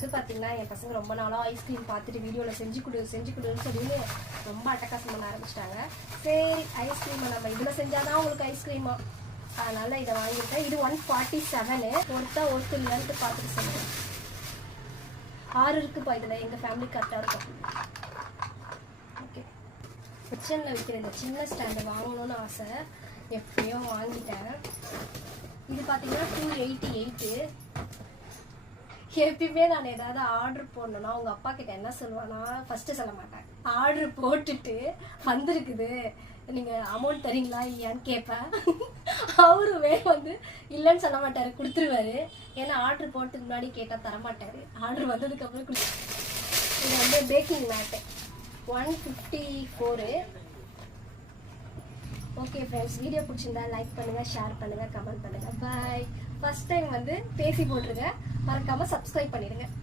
இது பார்த்தீங்கன்னா என் பசங்க ரொம்ப நாளாக ஐஸ்கிரீம் பார்த்துட்டு வீடியோவில் செஞ்சு கொடுன்னு சொல்லி ரொம்ப அட்டகாசம் பண்ண ஆரம்பிச்சிட்டாங்க. சரி ஐஸ்கிரீமை நம்ம இதில் செஞ்சால் தான் உங்களுக்கு ஐஸ்கிரீமா, அதனால் இதை வாங்கிட்டேன். இது 147 ஒருத்தர் இல்லைன்ட்டு பார்த்துட்டு சொல்லுவேன். 6 இருக்குப்பா இதில், எங்கள் ஃபேமிலி கரெக்டாக இருக்கும். ஓகே, கிச்சனில் வைக்கிற இந்த சின்ன ஸ்டாண்டு வாங்கணும்னு ஆசை, எப்படியோ வாங்கிட்டேன். இது பார்த்தீங்கன்னா 288. எப்பயுமே நான் ஏதாவது ஆர்டர் போடணுன்னா உங்கள் அப்பா கிட்ட என்ன சொல்லுவானா, ஃபஸ்ட்டு சொல்ல மாட்டேன், ஆர்டர் போட்டுட்டு வந்திருக்குது நீங்கள் அமௌண்ட் தரீங்களா இல்லையான்னு கேட்பேன். அவருமே வந்து இல்லைன்னு சொல்ல மாட்டார், கொடுத்துருவாரு. ஏன்னா ஆர்டர் போட்டதுக்கு முன்னாடி கேட்டால் தரமாட்டார், ஆர்டர் வந்ததுக்கப்புறம் இது வந்து பேக்கிங் மேட்டு 154. ஓகே ஃப்ரெண்ட்ஸ், வீடியோ பிடிச்சிருந்தா லைக் பண்ணுங்கள், ஷேர் பண்ணுங்கள், கமெண்ட் பண்ணுங்கள். பாய். ஃபர்ஸ்ட் டைம் வந்து பேசி போட்டிருங்க, மறக்காமல் சப்ஸ்கிரைப் பண்ணிடுங்க.